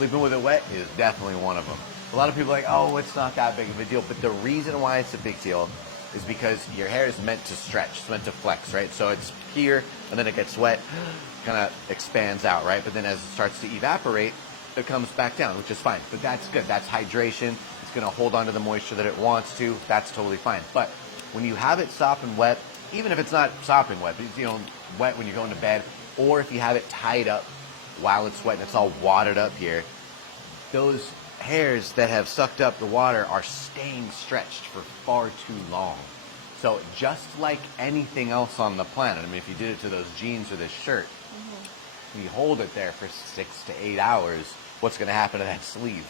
sleeping with it wet is definitely one of them. A lot of people are like, oh, it's not that big of a deal. But the reason why it's a big deal is because your hair is meant to stretch, it's meant to flex, right? So it's here, and then it gets wet, kind of expands out, right? But then as it starts to evaporate, it comes back down, which is fine. But that's good. That's hydration. It's going to hold on to the moisture that it wants to. That's totally fine. But when you have it sopping wet, even if it's not sopping wet, but wet when you're going to bed, or if you have it tied up while it's wet and it's all wadded up here, those hairs that have sucked up the water are staying stretched for far too long. So just like anything else on the planet, I mean, if you did it to those jeans or this shirt, you hold it there for 6 to 8 hours, what's going to happen to that sleeve?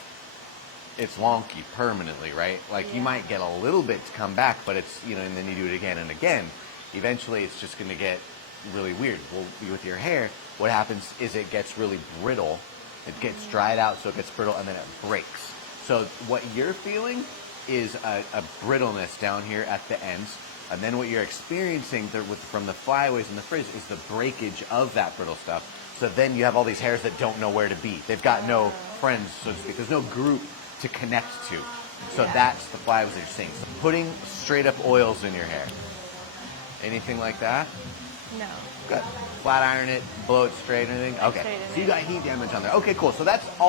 It's wonky permanently, right? Like you might get a little bit to come back, but it's, and then you do it again and again. Eventually it's just going to get really weird. Well, with your hair, what happens is it gets really brittle. It gets dried out, so it gets brittle, and then it breaks. So what you're feeling is a brittleness down here at the ends, and then what you're experiencing from the flyaways and the frizz is the breakage of that brittle stuff. So then you have all these hairs that don't know where to be. They've got no friends, so to speak. There's no group to connect to. So that's the flyaways that you're seeing. So putting straight up oils in your hair. Anything like that? No. Good. Flat iron it, blow it straight, anything? Okay. So you got heat damage on there. Okay, cool. So that's all.